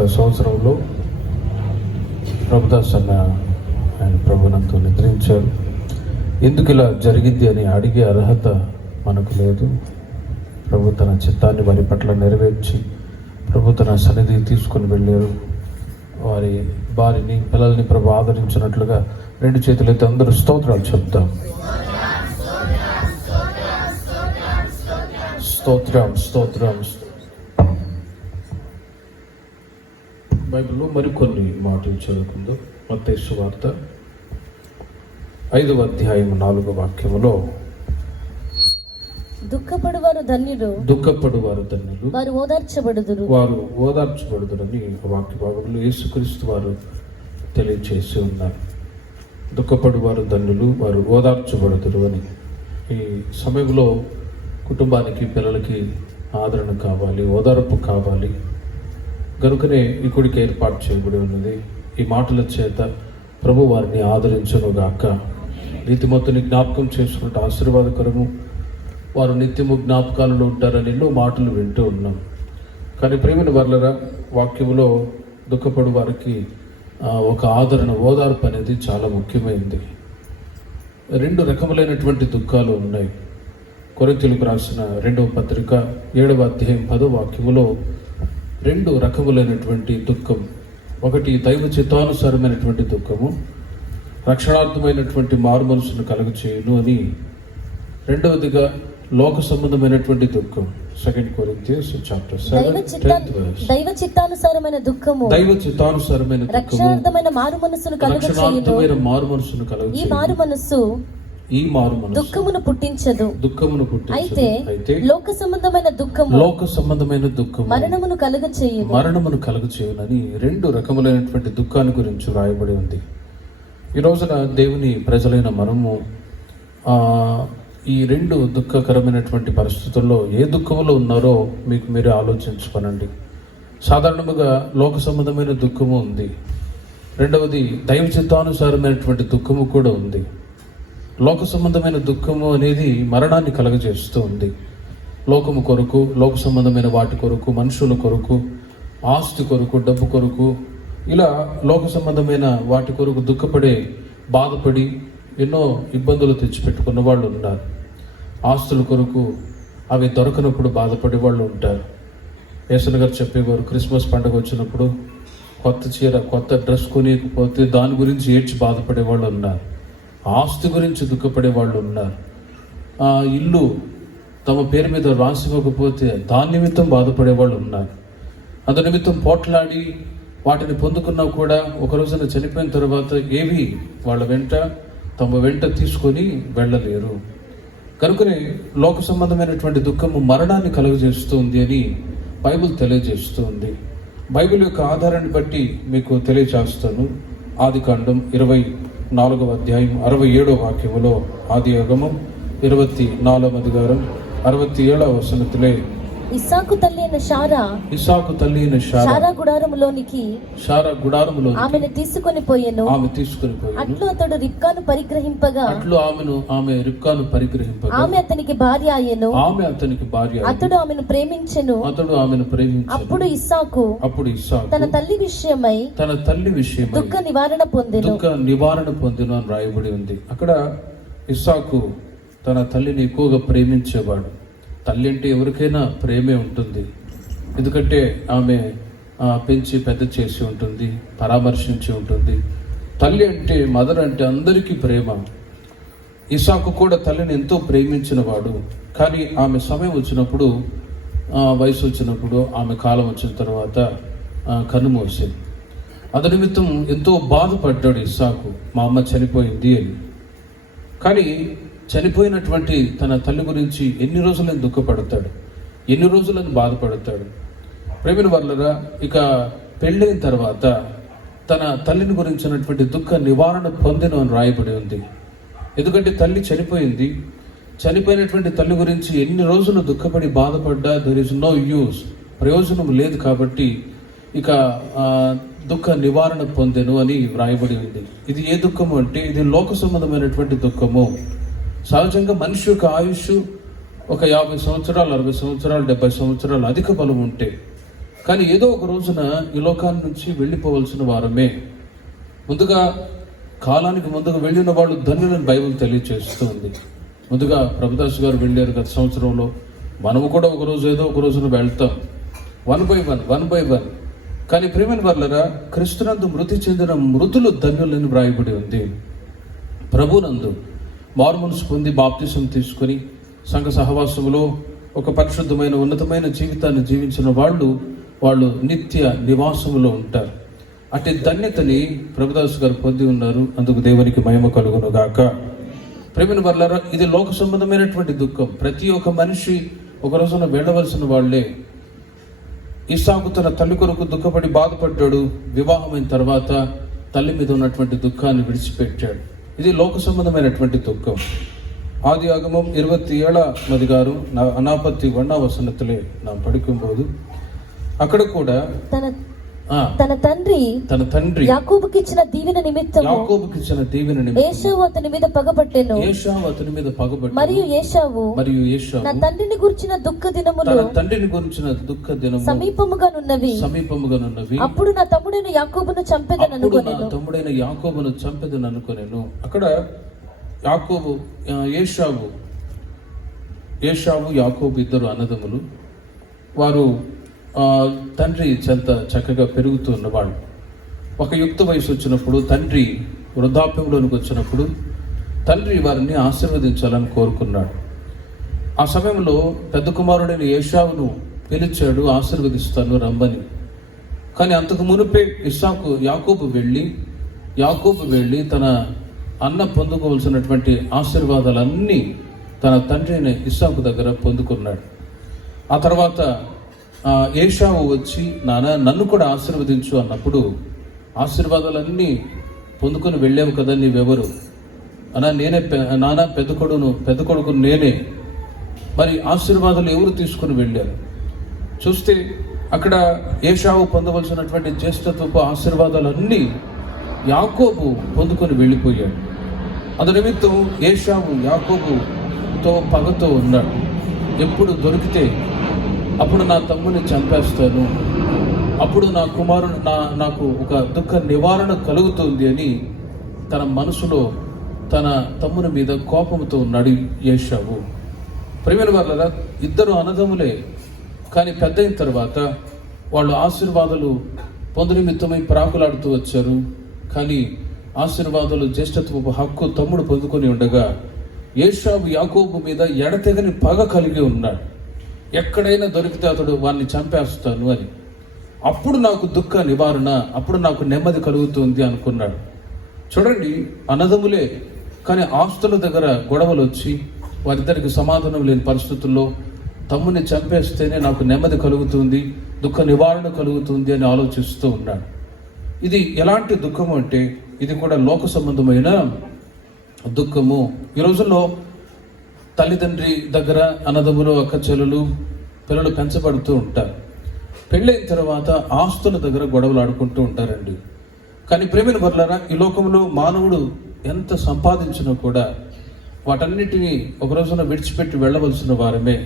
గత సంవత్సరంలో ప్రభుదాస్ అన్న ఆయన ప్రభునంతో నిద్రించారు. ఎందుకు ఇలా జరిగింది అని అడిగే అర్హత మనకు లేదు. ప్రభు తన చిత్తాన్ని వారి పట్ల నెరవేర్చి ప్రభు తన సన్నిధికి తీసుకొని వెళ్ళారు. వారి భార్యని పిల్లల్ని ప్రభు ఆదరించినట్లుగా రెండు చేతులైతే అందరూ స్తోత్రాలు చెప్తాం. స్తోత్రం స్తోత్రం. బైబిల్లో మరికొన్ని మాటలు చదువుకుందాం. మత్తయి సువార్త 5వ అధ్యాయం 4వ వాక్యములో, దుఃఖపడువారు ధన్యులు, వారు ఓదార్చబడుదురని వాక్య భాగంలో యేసుక్రీస్తు వారు తెలియచేసి ఉన్నారు. దుఃఖపడువారు ధన్యులు, వారు ఓదార్చబడుదురు అని. ఈ సమయంలో కుటుంబానికి, పిల్లలకి ఆదరణ కావాలి, ఓదార్పు కావాలి. కనుకనే ఈ గుడికి ఏర్పాటు చేయబడి ఉన్నది. ఈ మాటల చేత ప్రభు వారిని ఆదరించునుగాక. నీతిమంతుని జ్ఞాపకం చేసుకుంటే ఆశీర్వాదకరము, వారు నిత్యము జ్ఞాపకాలలో ఉంటారని ఎన్నో మాటలు వింటూ ఉన్నాం. కానీ ప్రేమిన వర్లరా, వాక్యములో దుఃఖపడు వారికి ఒక ఆదరణ, ఓదార్పు అనేది చాలా ముఖ్యమైనది. 2 రకములైనటువంటి దుఃఖాలు ఉన్నాయి. కొరింథీయులకు రాసిన 2వ పత్రిక 7వ అధ్యాయం 10వ వాక్యములో 2 రకములైనటువంటి దుఃఖం. ఒకటి దైవ చిత్తానుసారమైనటువంటి దుఃఖము, రక్షణార్థమైనటువంటి మారు మనసును కలుగచేయును అని. రెండవదిగా లోక సంబంధమైనటువంటి దుఃఖం. 2 Corinthians chapter 7 దైవ చిత్తానుసారమైన దుఃఖము, రక్షణార్థమైన మారు మనసును కలుగచేయును. ఈ మారు మనసు దుఃఖమును పుట్టించదు. అయితే లోక సంబంధమైన దుఃఖము మరణమును కలుగచేయునని 2 రకములైనటువంటి దుఃఖాన్ని గురించి రాయబడి ఉంది. ఈ రోజున దేవుని ప్రజలైన మనము ఈ 2 దుఃఖకరమైనటువంటి పరిస్థితుల్లో ఏ దుఃఖంలో ఉన్నారో మీకు మీరే ఆలోచించుకోనండి. సాధారణంగా లోక సంబంధమైన దుఃఖము ఉంది. రెండవది దైవ చిత్తానుసారమైనటువంటి దుఃఖము కూడా ఉంది. లోక సంబంధమైన దుఃఖము అనేది మరణాన్ని కలుగజేస్తూ ఉంది. లోకము కొరకు, లోక సంబంధమైన వాటి కొరకు, మనుషుల కొరకు, ఆస్తి కొరకు, డబ్బు కొరకు, ఇలా లోక సంబంధమైన వాటి కొరకు దుఃఖపడే, బాధపడి ఎన్నో ఇబ్బందులు తెచ్చిపెట్టుకున్న వాళ్ళు ఉన్నారు. ఆస్తుల కొరకు అవి దొరకనప్పుడు బాధపడే వాళ్ళు ఉంటారు. యేసన్న గారు చెప్పేవారు, క్రిస్మస్ పండుగ వచ్చినప్పుడు కొత్త చీర, కొత్త డ్రెస్ కొనియకపోతే దాని గురించి ఏడ్చి బాధపడే వాళ్ళు ఉన్నారు. ఆస్తి గురించి దుఃఖపడే వాళ్ళు ఉన్నారు. ఇల్లు తమ పేరు మీద రాసివ్వకపోతే దాని నిమిత్తం బాధపడే వాళ్ళు ఉన్నారు. అందు నిమిత్తం పోట్లాడి వాటిని పొందుకున్నా కూడా ఒక రోజున చనిపోయిన తర్వాత ఏవి వాళ్ళ వెంట, తమ వెంట తీసుకొని వెళ్ళలేరు. కనుకనే లోక సంబంధమైనటువంటి దుఃఖము మరణాన్ని కలుగజేస్తుంది అని బైబిల్ తెలియజేస్తుంది. బైబిల్ యొక్క ఆధారాన్ని బట్టి మీకు తెలియజేస్తాను. ఆదికాండం 24వ అధ్యాయం 67వ వాక్యములో, ఆదియాగమం 24వ అధికారం 67వ వచనములో, ఇస్సాకు తల్లి అయిన శారా గుడారములోనికి ఆమెను తీసుకొని పోయెను. అట్లు అతడు రిబ్కాను పరిగ్రహింపగా ఆమె అతనికి భార్య అయ్యెను. అతడు ఆమెను ప్రేమించెను. అప్పుడు ఇస్సాకు తన తల్లి విషయమై దుఃఖ నివారణ పొందెను అని రాయబడి ఉంది. అక్కడ ఇస్సాకు తన తల్లిని ఎక్కువగా ప్రేమించేవాడు. తల్లి అంటే ఎవరికైనా ప్రేమే ఉంటుంది. ఎందుకంటే ఆమె పెంచి పెద్ద చేసి ఉంటుంది, పరామర్శించి ఉంటుంది. తల్లి అంటే, మదర్ అంటే అందరికీ ప్రేమ. ఇస్సాకు కూడా తల్లిని ఎంతో ప్రేమించిన వాడు. కానీ ఆమె సమయం వచ్చినప్పుడు, వయసు వచ్చినప్పుడు, ఆమె కాలం వచ్చిన తర్వాత కన్నుమూసింది. అతని నిమిత్తం ఎంతో బాధపడ్డాడు ఇస్సాకు, మా అమ్మ చనిపోయింది అని. కానీ చనిపోయినటువంటి తన తల్లి గురించి ఎన్ని రోజులను దుఃఖపడతాడు, ఎన్ని రోజులను బాధపడతాడు. ప్రేమిన వర్లరా, ఇక పెళ్ళైన తర్వాత తన తల్లిని గురించినటువంటి దుఃఖ నివారణ పొందిన అని రాయబడి ఉంది. ఎందుకంటే తల్లి చనిపోయింది. చనిపోయినటువంటి తల్లి గురించి ఎన్ని రోజులు దుఃఖపడి బాధపడ్డా దెర్ ఇస్ నో యూస్, ప్రయోజనం లేదు. కాబట్టి ఇక దుఃఖ నివారణ పొందెను అని వ్రాయబడి ఉంది. ఇది ఏ దుఃఖము అంటే, ఇది లోక సంబంధమైనటువంటి దుఃఖము. సహజంగా మనిషి యొక్క ఆయుష్ ఒక 50 సంవత్సరాలు, 60 సంవత్సరాలు, 70 సంవత్సరాలు అధిక బలం ఉంటే కానీ ఏదో ఒక రోజున ఈ లోకాన్ని నుంచి వెళ్ళిపోవలసిన వారమే. ముందుగా కాలానికి ముందుగా వెళ్ళిన వాళ్ళు ధన్యులను బైబిల్ తెలియచేస్తూ ఉంది. ముందుగా ప్రభుదాస్ గారు వెళ్ళారు గత సంవత్సరంలో. మనము కూడా ఒక రోజు ఏదో ఒక రోజున వెళ్తాం, వన్ బై వన్. కానీ ప్రియమైన వాళ్ళరా, క్రీస్తునందు మృతి చెందిన మృతులు ధన్యులని వ్రాయబడి ఉంది. ప్రభునందు మారుమనసు పొంది బాప్తిసం తీసుకొని సంఘ సహవాసములో ఒక పరిశుద్ధమైన ఉన్నతమైన జీవితాన్ని జీవించిన వాళ్ళు నిత్య నివాసములో ఉంటారు. అట్టి ధన్యతని ప్రభుదాస్ గారు పొంది ఉన్నారు. అందుకు దేవునికి మహిమ కలుగును గాక. ప్రేమిన వర్లారా, ఇది లోక సంబంధమైనటువంటి దుఃఖం. ప్రతి ఒక్క మనిషి ఒక రోజున వెళ్ళవలసిన వాళ్ళే. ఇస్సాకు తన తల్లి కొరకు దుఃఖపడి బాధపడ్డాడు. వివాహమైన తర్వాత తల్లి మీద ఉన్నటువంటి దుఃఖాన్ని విడిచిపెట్టాడు. ఇది లోక సంబంధమైనటువంటి దుఃఖం. ஆதி ஆகமம் 27 அதிகாரம் 41 వచనத்திலே நாம் படிக்கும்போது అక్కడ కూడా తన తండ్రి యాకోబుకి ఇచ్చిన దీవెన నిమిత్తము ఏశావు అతని మీద పగపట్టెను. మరియు ఏశావు నా తండ్రిని గురించిన దుఃఖ దినములు సమీపముగానున్నవి. అప్పుడు నా తమ్ముడైన యాకోబును చంపెదను అనుకొనెను. అక్కడ ఏశావు యాకోబు ఇద్దరు అన్నదమ్ములు. వారు తండ్రి చెంత చక్కగా పెరుగుతున్నవాడు. ఒక యుక్త వయసు వచ్చినప్పుడు, తండ్రి వృద్ధాప్యంలోనికి వచ్చినప్పుడు తండ్రి వారిని ఆశీర్వదించాలని కోరుకున్నాడు. ఆ సమయంలో పెద్ద కుమారుడైన ఏశావును పిలిచాడు, ఆశీర్వదిస్తాను రమ్మని. కానీ అంతకు మునిపే యాకోబు వెళ్ళి తన అన్న పొందుకోవలసినటువంటి ఆశీర్వాదాలన్నీ తన తండ్రి అయిన ఇస్సాకు దగ్గర పొందుకున్నాడు. ఆ తర్వాత ఏశావు వచ్చి, నాన్న నన్ను కూడా ఆశీర్వదించు అన్నప్పుడు, ఆశీర్వాదాలన్నీ పొందుకొని వెళ్ళావు కదా, నీవెవరు నాన్న పెద్ద కొడుకు నేనే. మరి ఆశీర్వాదాలు ఎవరు తీసుకుని వెళ్ళారు? చూస్తే అక్కడ ఏశావు పొందవలసినటువంటి జ్యేష్ఠత్వపు ఆశీర్వాదాలన్నీ యాకోబు పొందుకొని వెళ్ళిపోయాడు. అందు నిమిత్తం ఏశావు యాకోబుతో పగతో ఉన్నాడు. ఎప్పుడు దొరికితే అప్పుడు నా తమ్ముని చంపేస్తాను, అప్పుడు నా కుమారుడు నాకు ఒక దుఃఖ నివారణ కలుగుతుంది అని తన మనసులో తన తమ్ముని మీద కోపంతో ఉన్నాడు ఏశావు. ప్రియమైన వారలారా, ఇద్దరు అన్నదమ్ములే. కానీ పెద్ద అయిన తర్వాత వాళ్ళు ఆశీర్వాదాలు పొందు నిమిత్తమై ప్రాకులాడుతూ వచ్చారు. కానీ ఆశీర్వాదాలు జ్యేష్ఠత్వపు హక్కు తమ్ముడు పొందుకొని ఉండగా ఏశావు యాకోబు మీద ఎడతెగని పగ కలిగి ఉన్నాడు. ఎక్కడైనా దొరికితే అతడు వాడిని చంపేస్తాను అని. అప్పుడు నాకు దుఃఖ నివారణ, అప్పుడు నాకు నెమ్మది కలుగుతుంది అనుకున్నాడు. చూడండి, అన్నదమ్ములే కానీ ఆస్తుల దగ్గర గొడవలు వచ్చి వారిద్దరికి సమాధానం లేని పరిస్థితుల్లో తమ్ముని చంపేస్తేనే నాకు నెమ్మది కలుగుతుంది, దుఃఖ నివారణ కలుగుతుంది అని ఆలోచిస్తూ ఉన్నాడు. ఇది ఎలాంటి దుఃఖము అంటే ఇది కూడా లోక సంబంధమైన దుఃఖము. ఈ రోజుల్లో తల్లిదండ్రి దగ్గర అన్నదమ్ములు, అక్క చెల్లెలు, పిల్లలు పెంచబడుతూ ఉంటారు. పెళ్ళైన తర్వాత ఆస్తుల దగ్గర గొడవలు ఆడుకుంటూ ఉంటారండి. కానీ ప్రేమిన వర్లారా, ఈ లోకంలో మానవుడు ఎంత సంపాదించినా కూడా వాటన్నిటినీ ఒక రోజున విడిచిపెట్టి వెళ్ళవలసిన వారమే.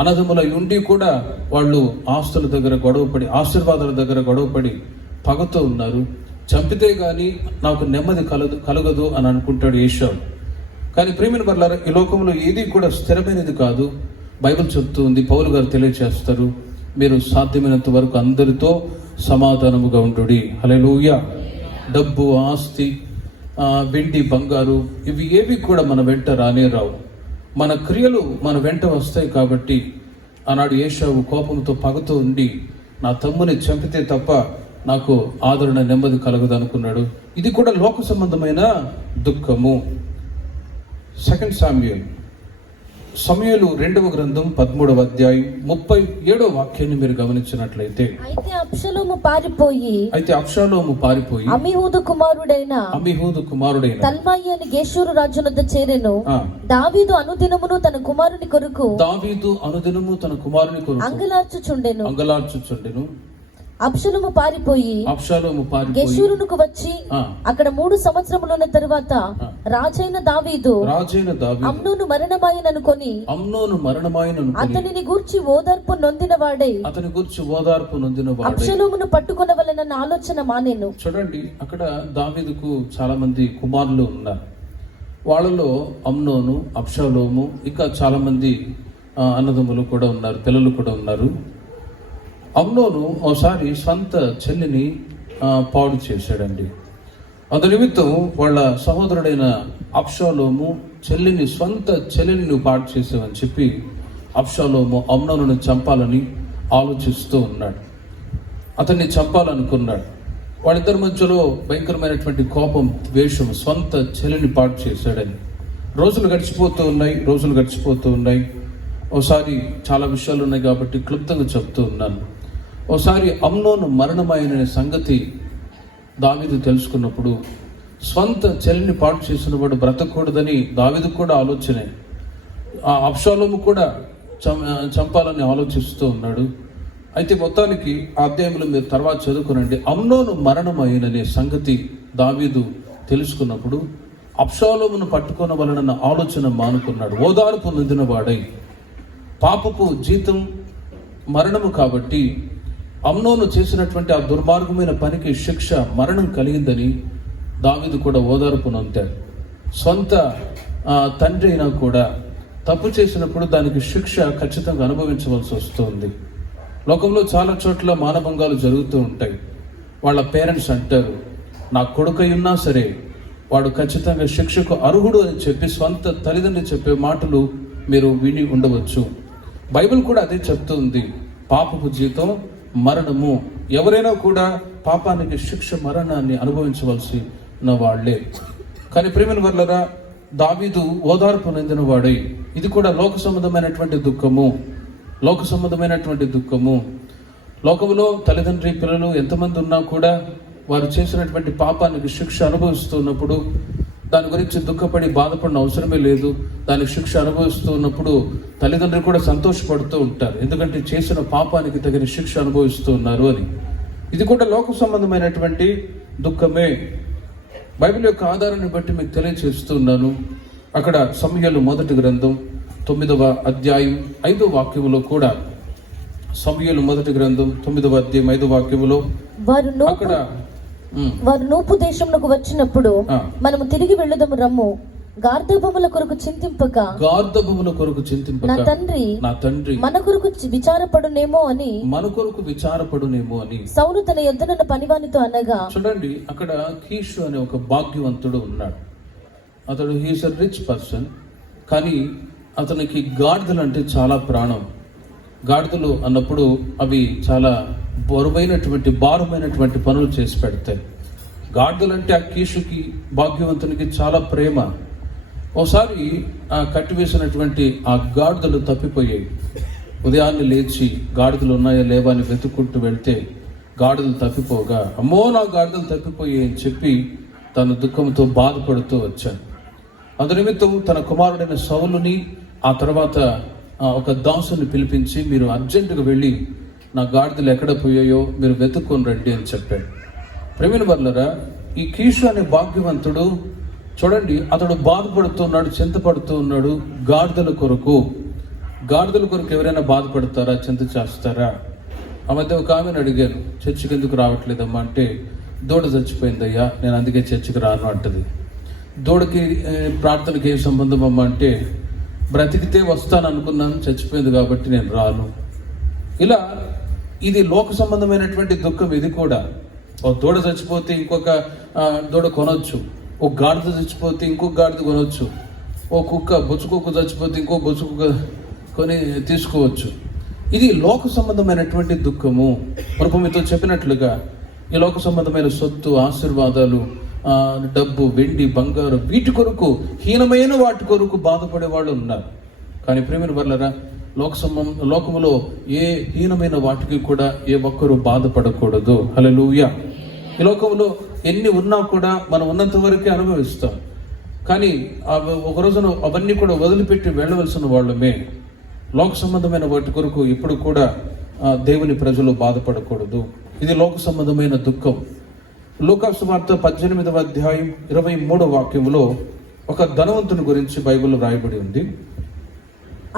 అన్నదమ్ముల ఉండి కూడా వాళ్ళు ఆస్తుల దగ్గర గొడవపడి, ఆశీర్వాదాల దగ్గర గొడవపడి పగతో ఉన్నారు. చంపితే గాని నాకు నెమ్మది కలగదు అని అనుకుంటాడు ఏశావు. కానీ ప్రియమైన వర్లారా, ఈ లోకంలో ఏది కూడా స్థిరమైనది కాదు. బైబిల్ చెప్తూ ఉంది, పౌలు గారు తెలియజేస్తారు, మీరు సాధ్యమైనంత వరకు అందరితో సమాధానముగా ఉండుడి. హల్లెలూయా. డబ్బు, ఆస్తి, వెండి, బంగారు ఇవి ఏవి కూడా మన వెంట రానే రావు. మన క్రియలు మన వెంట వస్తాయి. కాబట్టి ఆనాడు ఏశావు కోపంతో పగతో ఉండి నా తమ్ముని చంపితే తప్ప నాకు ఆదరణ, నెమ్మది కలగదు అనుకున్నాడు. ఇది కూడా లోక సంబంధమైన దుఃఖము. 2 సమూయేలు 2వ గ్రంథం 13వ అధ్యాయం 37వ వాక్యాన్ని మీరు గమనించినట్లయితే, అయితే అబ్షాలోము పారిపోయి అమీహూదు కుమారుడైన తల్మాయి అని గెషూరు రాజునొద్ద చేరెను. దావీదు అనుదినము తన కుమారుని కొరకు అంగలార్చుచుండెను. అబ్షలోము పారిపోయి గెషూరునకు వచ్చి అక్కడ 3 సంవత్సరములున్న తరువాత రాజైన దావీదు అమ్నోను మరణమాయననుకొని అతనిని గూర్చి ఓదార్పు నొందిన వాడై అబ్షలోమును పట్టుకొనవలెనన్న ఆలోచన మానెను. చూడండి, అక్కడ దావీదుకు చాలా మంది కుమారులు ఉన్నారు. వాళ్ళలో అమ్నోను, అబ్షలోము, ఇంకా చాలా మంది అన్నదమ్ములు కూడా ఉన్నారు, పిల్లలు కూడా ఉన్నారు. అమ్నోను ఒకసారి సొంత చెల్లిని పాడు చేశాడండి. అందు నిమిత్తం వాళ్ళ సహోదరుడైన అబ్షలోము సొంత చెల్లిని నువ్వు పాడు చేసావని చెప్పి అబ్షలోము అమ్నోనును చంపాలని ఆలోచిస్తూ ఉన్నాడు. అతన్ని చంపాలనుకున్నాడు. వాళ్ళిద్దరి మధ్యలో భయంకరమైనటువంటి కోపం, ద్వేషం, సొంత చెల్లిని పాడు చేశాడని. రోజులు గడిచిపోతూ ఉన్నాయి. ఒకసారి చాలా విషయాలు ఉన్నాయి కాబట్టి క్లుప్తంగా చెప్తూ ఉన్నాను. ఒకసారి అమ్నోను మరణమైన సంగతి దావీదు తెలుసుకున్నప్పుడు స్వంత చెల్లిని పాటు చేసిన వాడు బ్రతకూడదని దావీదు కూడా ఆలోచనే. ఆ అబ్షలోము కూడా చంపాలని ఆలోచిస్తూ ఉన్నాడు. అయితే మొత్తానికి ఆ అధ్యాయంలో మీరు తర్వాత చదువుకునండి. అమ్నోను మరణమైననే సంగతి దావీదు తెలుసుకున్నప్పుడు అబ్షలోమును పట్టుకొనవలనన్న ఆలోచన మానుకున్నాడు. ఓదార్పు నొందిన వాడై, పాపపు జీతం మరణము కాబట్టి అమ్నోను చేసినటువంటి ఆ దుర్మార్గమైన పనికి శిక్ష మరణం కలిగిందని దావీదు కూడా ఓదార్పు నొందాడు. సొంత తండ్రి అయినా కూడా తప్పు చేసినప్పుడు దానికి శిక్ష ఖచ్చితంగా అనుభవించవలసి వస్తుంది. లోకంలో చాలా చోట్ల మానభంగాలు జరుగుతూ ఉంటాయి. వాళ్ళ పేరెంట్స్ అంటారు, నా కొడుకై ఉన్నా సరే వాడు ఖచ్చితంగా శిక్షకు అర్హుడు అని చెప్పి సొంత తల్లిదండ్రులు చెప్పే మాటలు మీరు విని ఉండవచ్చు. బైబిల్ కూడా అదే చెప్తుంది, పాపపు జీతం మరణము. ఎవరైనా కూడా పాపానికి శిక్ష, మరణాన్ని అనుభవించవలసిన వాళ్లే. కానీ ప్రియమైన వర్లరా, దావీదు ఓదార్పు నొందిన వాడై, ఇది కూడా లోక సంబంధమైనటువంటి దుఃఖము. లోకములో తల్లిదండ్రి పిల్లలు ఎంతమంది ఉన్నా కూడా వారు చేసినటువంటి పాపానికి శిక్ష అనుభవిస్తున్నప్పుడు దాని గురించి దుఃఖపడి బాధపడిన అవసరమే లేదు. దానికి శిక్ష అనుభవిస్తూ ఉన్నప్పుడు తల్లిదండ్రులు కూడా సంతోషపడుతూ ఉంటారు, ఎందుకంటే చేసిన పాపానికి తగిన శిక్ష అనుభవిస్తూ ఉన్నారు అని. ఇది కూడా లోక సంబంధమైనటువంటి దుఃఖమే. బైబిల్ యొక్క ఆధారాన్ని బట్టి మీకు తెలియజేస్తున్నాను. అక్కడ సమూయేలు మొదటి గ్రంథం 9వ అధ్యాయం 5వ వాక్యములో కూడా, సమూయేలు మొదటి గ్రంథం 9వ అధ్యాయం 5వ వాక్యములో వారు నూపు దేశమునకు వచ్చినప్పుడు మనము తిరిగి వెళ్ళదము రమ్ము, గార్ధబొమ్మల కొరకు చింతింపక నా తండ్రి మన కొరకు విచారపడునేమో అని సౌలు తన యొద్దనున్న పనివానితో అనగా. చూడండి, అక్కడ కీషు అనే ఒక భాగ్యవంతుడు ఉన్నాడు. అతడు హీస్ ఎ రిచ్ పర్సన్, కానీ అతనికి గాడిదలు అంటే చాలా ప్రాణం. గాడిదలు అన్నప్పుడు అవి చాలా భారమైనటువంటి పనులు చేసి పెడతాయి. గాడిదలు అంటే ఆ కీషుకి, భాగ్యవంతునికి చాలా ప్రేమ. ఒకసారి ఆ కట్టివేసినటువంటి ఆ గాడిదలు తప్పిపోయాయి. ఉదయాన్నే లేచి గాడిదలు ఉన్నాయా లేవా అని వెతుక్కుంటూ వెళ్తే గాడిదలు తప్పిపోగా, అమ్మో నా గాడిదలు తప్పిపోయాయి అని చెప్పి తన దుఃఖంతో బాధపడుతూ వచ్చాడు. అందు నిమిత్తం తన కుమారుడైన సౌలుని, ఆ తర్వాత ఒక దాసుని పిలిపించి, మీరు అర్జెంటుగా వెళ్ళి నా గాడిదలు ఎక్కడ పోయాయో మీరు వెతుక్కొని రండి అని చెప్పాడు. ప్రేమిన వర్లరా, ఈ కీషు అనే భాగ్యవంతుడు చూడండి, అతడు బాధపడుతున్నాడు, చింతపడుతూ ఉన్నాడు గాడిదల కొరకు. ఎవరైనా బాధపడతారా, చింత చేస్తారా? ఆ మధ్య ఒక ఆమెను అడిగాను, చర్చికి ఎందుకు రావట్లేదమ్మా అంటే, దూడ చచ్చిపోయిందయ్యా, నేను అందుకే చర్చికి రాను అంటది. దూడకి ప్రార్థనకి ఏం సంబంధం అమ్మా అంటే, బ్రతికితే వస్తాను అనుకున్నాను, చచ్చిపోయింది కాబట్టి నేను రాను. ఇలా ఇది లోక సంబంధమైనటువంటి దుఃఖం. ఇది కూడా ఓ దూడ చచ్చిపోతే ఇంకొక దూడ కొనొచ్చు, ఓ గాడిద చచ్చిపోతే ఇంకొక గాడిద కొనొచ్చు, ఓ బొచ్చుకుక్క చచ్చిపోతే ఇంకో బొచ్చుకుక్క కొని తీసుకోవచ్చు. ఇది లోక సంబంధమైనటువంటి దుఃఖము. ప్రభు మీతో చెప్పినట్లుగా ఈ లోక సంబంధమైన సొత్తు, ఆశీర్వాదాలు, డబ్బు, వెండి, బంగారు, వీటి కొరకు, హీనమైన వాటి కొరకు బాధపడే వాళ్ళు ఉన్నారు. కానీ ప్రేమిన వర్లరా, లోకములో ఏ హీనమైన వాటికి కూడా ఏ ఒక్కరూ బాధపడకూడదు. హల్లెలూయా. ఈ లోకంలో ఎన్ని ఉన్నా కూడా మనం ఉన్నంత వరకే అనుభవిస్తాం. కానీ ఒక రోజున అవన్నీ కూడా వదిలిపెట్టి వెళ్ళవలసిన వాళ్ళమే. లోక సంబంధమైన వాటి కొరకు ఇప్పుడు కూడా దేవుని ప్రజలు బాధపడకూడదు. ఇది లోక సంబంధమైన దుఃఖం. లూకా సువార్త 18వ అధ్యాయం 23వ వాక్యములో ఒక ధనవంతుని గురించి బైబిల్లో రాయబడి ఉంది.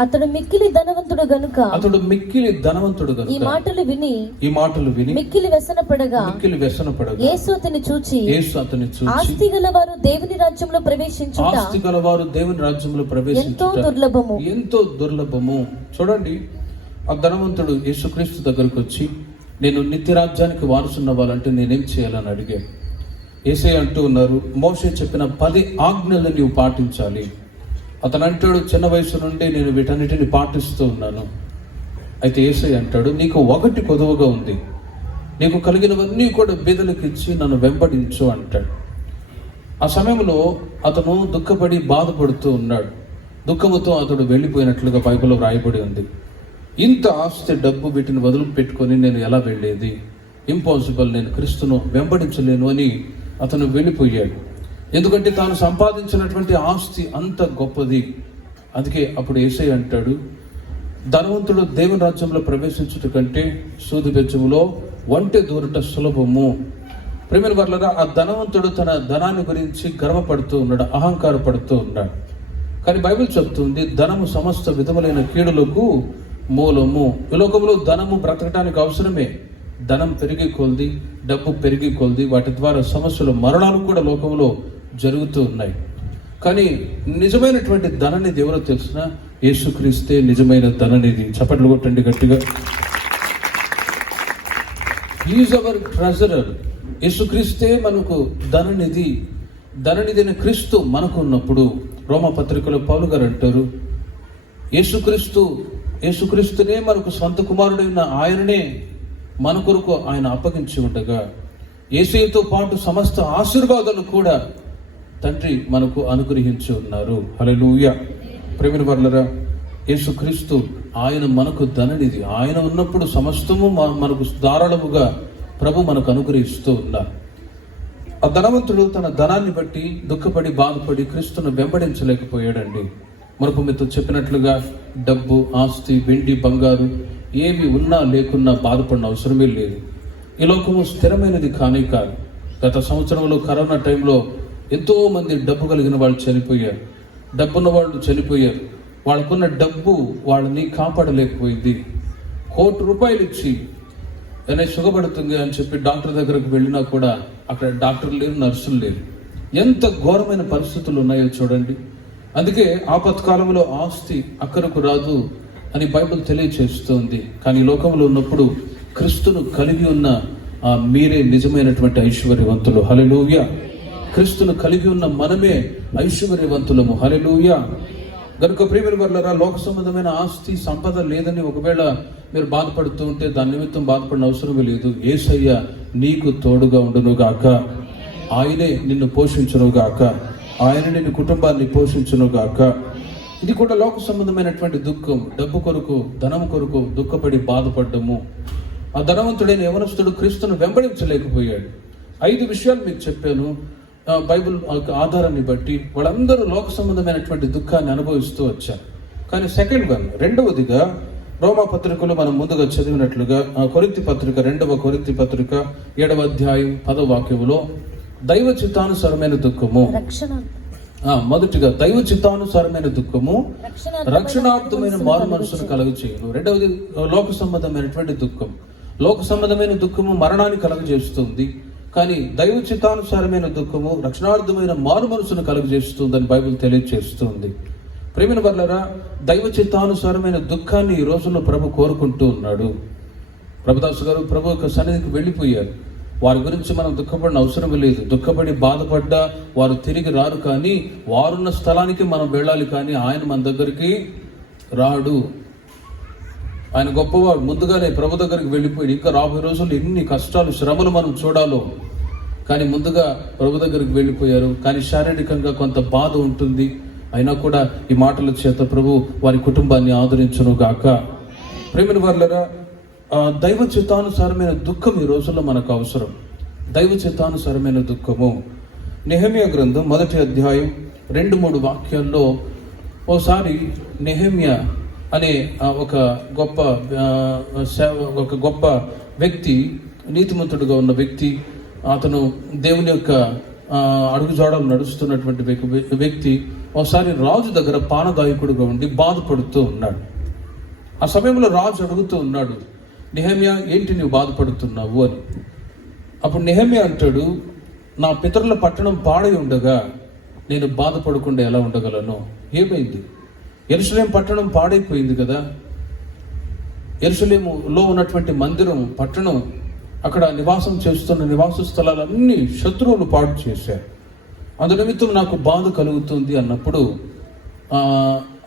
అతడు మిక్కిలి ధనవంతుడు గనుక ఈ మాటలు విని మిక్కిలి వ్యసనపడగా యేసు అతన్ని చూచి ఆస్తి గలవారు దేవుని రాజ్యంలో ప్రవేశించుట ఎంతో దుర్లభము. చూడండి, ఆ ధనవంతుడు యేసుక్రీస్తు దగ్గరకు వచ్చి, నేను నిత్య రాజ్యానికి వారసున్న వాళ్ళంటే నేనేం చేయాలని అడిగాను. యేసయ్య అంటూ ఉన్నారు, మోషే చెప్పిన 10 ఆజ్ఞలు నీవు పాటించాలి. అతను అంటాడు, చిన్న వయసు నుండి నేను వీటన్నిటిని పాటిస్తూ ఉన్నాను. అయితే యేసయ్య అంటాడు, నీకు ఒకటి కొదువుగా ఉంది, నీకు కలిగినవన్నీ కూడా బీదలకు ఇచ్చి నన్ను వెంబడించు అంటాడు. ఆ సమయంలో అతను దుఃఖపడి బాధపడుతూ ఉన్నాడు. దుఃఖముతో అతడు వెళ్ళిపోయినట్లుగా బైబిల్లో రాయబడి ఉంది. ఇంత ఆస్తి, డబ్బు, వీటిని వదులు పెట్టుకొని నేను ఎలా వెళ్ళేది? ఇంపాసిబుల్, నేను క్రీస్తును వెంబడించలేను అని అతను వెళ్ళిపోయాడు. ఎందుకంటే తాను సంపాదించినటువంటి ఆస్తి అంత గొప్పది. అందుకే అప్పుడు యేసయ్య అంటాడు, ధనవంతుడు దేవుని రాజ్యంలో ప్రవేశించుట కంటే సూది బెచ్చములో ఒంటె దూరట సులభము. ప్రేమిల వర్లరా, ఆ ధనవంతుడు తన ధనాన్ని గురించి గర్వపడుతూ ఉన్నాడు, అహంకారపడుతూ ఉన్నాడు. కానీ బైబిల్ చెప్తుంది, ధనము సమస్త విధములైన కీడులకు మూలము. ఈ లోకంలో ధనము బ్రతకడానికి అవసరమే. ధనం పెరిగి కొలది, డబ్బు పెరిగి కొలది, వాటి ద్వారా సమస్యలు, మరణాలు కూడా లోకంలో జరుగుతూ ఉన్నాయి. కానీ నిజమైనటువంటి ధననిధి ఎవరో తెలిసిన? యేసుక్రీస్తే నిజమైన ధననిధి. చప్పట్లు కొట్టండి గట్టిగా. Is our treasurer. యేసుక్రీస్తే మనకు ధననిధి. ధననిధి అయిన క్రీస్తు మనకు ఉన్నప్పుడు రోమా పత్రికలో పౌలు గారు అంటారు, యేసుక్రీస్తునే మనకు స్వంత కుమారుడైన ఆయననే మన కొరకు ఆయన అప్పగించి ఉండగా, యేసయ్యతో పాటు సమస్త ఆశీర్వాదాలు కూడా తండ్రి మనకు అనుగ్రహించి ఉన్నారు. హల్లెలూయా. ప్రేమిల వర్లరా, యేసుక్రీస్తు ఆయన మనకు ధననిధి. ఆయన ఉన్నప్పుడు సమస్తము మనకు ధారాళముగా ప్రభు మనకు అనుగ్రహిస్తూ ఉన్నారు. ఆ ధనవంతుడు తన ధనాన్ని బట్టి దుఃఖపడి బాధపడి క్రీస్తును వెంబడించలేకపోయాడండి. మనకు మీతో చెప్పినట్లుగా డబ్బు, ఆస్తి, వెండి, బంగారు ఏవి ఉన్నా లేకున్నా బాధపడిన అవసరమే లేదు. ఈ లోకము స్థిరమైనది కానే కాదు. గత సంవత్సరంలో కరోనా టైంలో ఎంతో మంది డబ్బు కలిగిన వాళ్ళు చనిపోయారు, డబ్బున్న వాళ్ళు చనిపోయారు. వాళ్ళకున్న డబ్బు వాళ్ళని కాపాడలేకపోయింది. ₹1,00,00,000 ఇచ్చి ఏదైనా సుఖపడుతుంది అని చెప్పి డాక్టర్ దగ్గరకు వెళ్ళినా కూడా అక్కడ డాక్టర్లు లేరు, నర్సులు లేరు. ఎంత ఘోరమైన పరిస్థితులు ఉన్నాయో చూడండి. అందుకే ఆపత్కాలంలో ఆస్తి అక్కరకు రాదు అని బైబిల్ తెలియచేస్తుంది. కానీ లోకంలో ఉన్నప్పుడు క్రీస్తును కలిగి ఉన్న మీరే నిజమైనటువంటి ఐశ్వర్యవంతులు. హల్లెలూయా. క్రీస్తును కలిగి ఉన్న మనమే ఐశ్వర్యవంతులము. హల్లెలూయా. గనుక ప్రియమైన వారలారా, లోక సంబంధమైన ఆస్తి, సంపద లేదని ఒకవేళ మీరు బాధపడుతూ ఉంటే దాని నిమిత్తం బాధపడిన అవసరమే లేదు. యేసయ్య నీకు తోడుగా ఉండునుగాక, ఆయనే నిన్ను పోషించునుగాక, ఆయన నిన్ను కుటుంబాన్ని పోషించునుగాక. ఇది కూడా లోక సంబంధమైనటువంటి దుఃఖం. డబ్బు కొరకు, ధనం కొరకు దుఃఖపడి బాధపడ్డము. ఆ ధనవంతుడైన యవనస్తుడు క్రీస్తును వెంబడించలేకపోయాడు. 5 విషయాలు మీకు చెప్పాను బైబిల్ ఆధారాన్ని బట్టి. వాళ్ళందరూ లోక సంబంధమైనటువంటి దుఃఖాన్ని అనుభవిస్తూ వచ్చారు. కానీ రెండవదిగా రోమా పత్రికలో మనం ముందుగా చదివినట్లుగా కొరింథీ పత్రిక 2వ కొరింథీ పత్రిక 7వ అధ్యాయం 10వ వాక్యములో దైవ చిత్తానుసారమైన దుఃఖము. మొదటిగా దైవ చిత్తానుసారమైన దుఃఖము రక్షణార్థమైన మారు మనసును కలుగచేయును. రెండవది లోక సంబంధమైనటువంటి దుఃఖం. లోక సంబంధమైన దుఃఖము మరణాన్ని కలుగజేస్తుంది. కానీ దైవ చిత్తానుసారమైన దుఃఖము రక్షణార్థమైన మారు మనసును కలుగజేస్తుందని బైబిల్ తెలియజేస్తుంది. ప్రేమిన వర్లరా, దైవ చిత్తానుసారమైన దుఃఖాన్ని ఈ రోజుల్లో ప్రభు కోరుకుంటూ ఉన్నాడు. ప్రభుదాసు గారు ప్రభు యొక్క సన్నిధికి వెళ్ళిపోయారు. వారి గురించి మనం దుఃఖపడిన అవసరం లేదు. దుఃఖపడి బాధపడ్డా వారు తిరిగి రారు. కానీ వారున్న స్థలానికి మనం వెళ్ళాలి. కానీ ఆయన మన దగ్గరికి రాడు. ఆయన గొప్పవాడు. ముందుగానే ప్రభు దగ్గరికి వెళ్ళిపోయి ఇంకా రాబోయే రోజుల్లో ఎన్ని కష్టాలు, శ్రమలు మనం చూడాలో. కానీ ముందుగా ప్రభు దగ్గరికి వెళ్ళిపోయారు. కానీ శారీరకంగా కొంత బాధ ఉంటుంది. అయినా కూడా ఈ మాటల చేత ప్రభు వారి కుటుంబాన్ని ఆదరించును గాక. ప్రేమిన వర్లరా, దైవ చిత్తానుసారమైన దుఃఖం ఈ రోజుల్లో మనకు అవసరం. దైవ చిత్తానుసారమైన దుఃఖము. నెహెమ్యా గ్రంథం 1వ అధ్యాయం 2-3 వాక్యాల్లో ఓసారి నెహెమ్యా అనే ఒక గొప్ప వ్యక్తి నీతిమంతుడుగా ఉన్న వ్యక్తి, అతను దేవుని యొక్క అడుగుజాడలు నడుస్తున్నటువంటి వ్యక్తి ఒకసారి రాజు దగ్గర పానదాయకుడుగా ఉండి బాధపడుతూ ఉన్నాడు. ఆ సమయంలో రాజు అడుగుతూ ఉన్నాడు, నెహెమ్యా ఏంటి నువ్వు బాధపడుతున్నావు అని. అప్పుడు నెహెమ్యా అంటాడు, నా పితరుల పట్టణం పాడై ఉండగా నేను బాధపడకుండా ఎలా ఉండగలను? ఏమైంది? యెరూషలేము పట్టణం పాడైపోయింది కదా. యెరూషలేములో ఉన్నటువంటి మందిరం, పట్టణం, అక్కడ నివాసం చేస్తున్న నివాస స్థలాలన్నీ శత్రువులు పాడు చేశారు. అందు నిమిత్తం నాకు బాధ కలుగుతుంది అన్నప్పుడు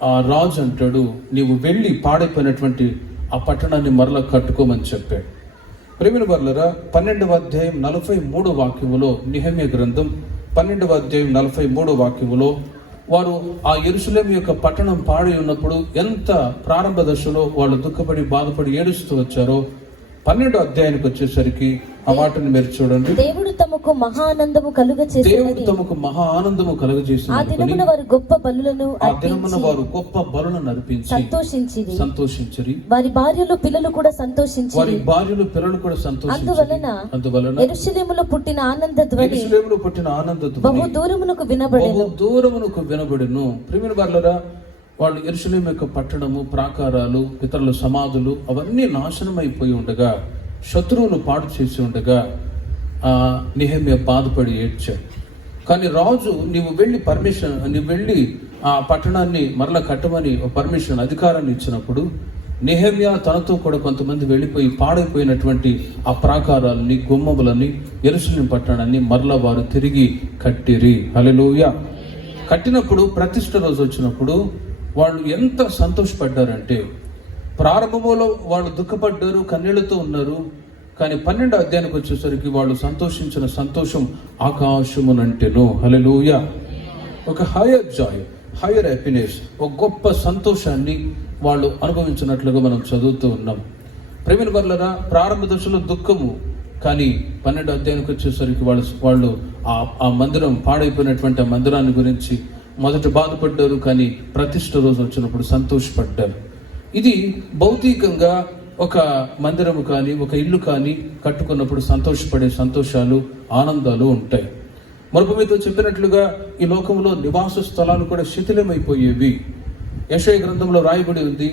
ఆ రాజు అంటాడు, నీవు వెళ్ళి పాడైపోయినటువంటి ఆ పట్టణాన్ని మరలా కట్టుకోమని చెప్పాడు. ప్రేమిన వర్లరా, 12వ అధ్యాయం 43వ వాక్యములో, నెహెమ్యా గ్రంథం 12వ అధ్యాయం 43వ వాక్యములో, వారు ఆ యెరూషలేము యొక్క పట్టణం పాడి ఉన్నప్పుడు ఎంత ప్రారంభ దశలో వాళ్ళు దుఃఖపడి బాధపడి ఏడుస్తూ వచ్చారో 12వ అధ్యాయానికి వచ్చేసరికి ఆ మాటను మీరు చూడండి. దేవుడు తమకు మహా ఆనందము కలుగజేసి, దేవుడు తమకు మహా ఆనందము కలుగజేసి, ఆ దినమున వారు గొప్ప బలులను అర్పించి సంతోషించిరి. వారి భార్యలు పిల్లలు కూడా సంతోషించిరి. అందువలన యెరూషలేములో పుట్టిన ఆనంద ధ్వని బహు దూరమునకు వినబడెను. ప్రియమైన వారలారా, వాళ్ళు యెరూషలేము యొక్క పట్టణము, ప్రాకారాలు, ఇతరుల సమాధులు అవన్నీ నాశనం అయిపోయి ఉండగా, శత్రువులు పాడు చేసి ఉండగా నెహెమ్యా బాధపడి ఏడ్చాడు. కానీ రాజు నీవు వెళ్ళి ఆ పట్టణాన్ని మరలా కట్టమని పర్మిషన్, అధికారాన్ని ఇచ్చినప్పుడు నెహెమ్యా తనతో కూడా కొంతమంది వెళ్ళిపోయి పాడైపోయినటువంటి ఆ ప్రాకారాలని, గుమ్మములని, యెరూషలేము పట్టణాన్ని మరలా వారు తిరిగి కట్టిరి. హల్లెలూయా. కట్టినప్పుడు ప్రతిష్ఠ రోజు వచ్చినప్పుడు వాళ్ళు ఎంత సంతోషపడ్డారంటే, ప్రారంభంలో వాళ్ళు దుఃఖపడ్డారు, కన్నీళ్లతో ఉన్నారు. కానీ 12వ అధ్యాయానికి వచ్చేసరికి వాళ్ళు సంతోషించిన సంతోషం ఆకాశమునంటెను. హల్లెలూయా. ఒక హయ్యర్ జాయ్, హయ్యర్ హ్యాపీనెస్, ఒక గొప్ప సంతోషాన్ని వాళ్ళు అనుభవించినట్లుగా మనం చదువుతూ ఉన్నాం. ప్రేమిల వర్లరా, ప్రారంభ దశలో దుఃఖము, కానీ 12వ అధ్యాయానికి వచ్చేసరికి వాళ్ళు ఆ మందిరం, పాడైపోయినటువంటి ఆ మందిరాన్ని గురించి మొదట బాధపడ్డారు, కానీ ప్రతిష్ఠ రోజు వచ్చినప్పుడు సంతోషపడ్డారు. ఇది భౌతికంగా ఒక మందిరము కానీ, ఒక ఇల్లు కానీ కట్టుకున్నప్పుడు సంతోషపడే సంతోషాలు, ఆనందాలు ఉంటాయి. మరొక మీతో చెప్పినట్లుగా ఈ లోకంలో నివాస స్థలాలు కూడా శిథిలమైపోయేవి. యెషయా గ్రంథంలో రాయబడి ఉంది,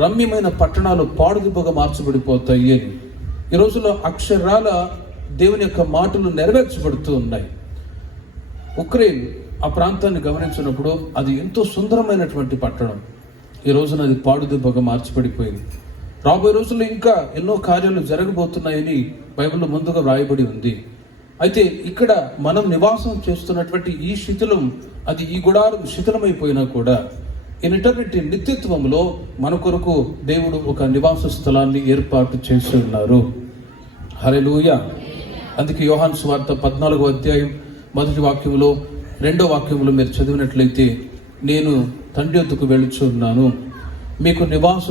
రమ్యమైన పట్టణాలు పాడుదిబ్బగా మార్చబడిపోతాయి అని. ఈ రోజుల్లో అక్షరాల దేవుని యొక్క మాటలు నెరవేర్చబడుతూ ఉన్నాయి. ఉక్రెయిన్ ఆ ప్రాంతాన్ని గమనించినప్పుడు అది ఎంతో సుందరమైనటువంటి పట్టణం. ఈ రోజున అది పాడుదిబ్బగా మార్చిపడిపోయింది. రాబోయే రోజుల్లో ఇంకా ఎన్నో కార్యాలు జరగబోతున్నాయని బైబిల్లో ముందుగా వ్రాయబడి ఉంది. అయితే ఇక్కడ మనం నివాసం చేస్తున్నటువంటి ఈ శిథిలం, అది ఈ గుడారం శిథిలమైపోయినా కూడా ఇన్ ఇటర్నిటీ, నిత్యత్వంలో మన కొరకు దేవుడు ఒక నివాస స్థలాన్ని ఏర్పాటు చేసి ఉన్నారు. హల్లెలూయా. అందుకే యోహాను సువార్త 14వ అధ్యాయం 1వ వాక్యంలో, 2వ వాక్యంలో మీరు చదివినట్లయితే, నేను తండ్రి యొద్దకు వెళ్ళుచున్నాను, మీకు నివాస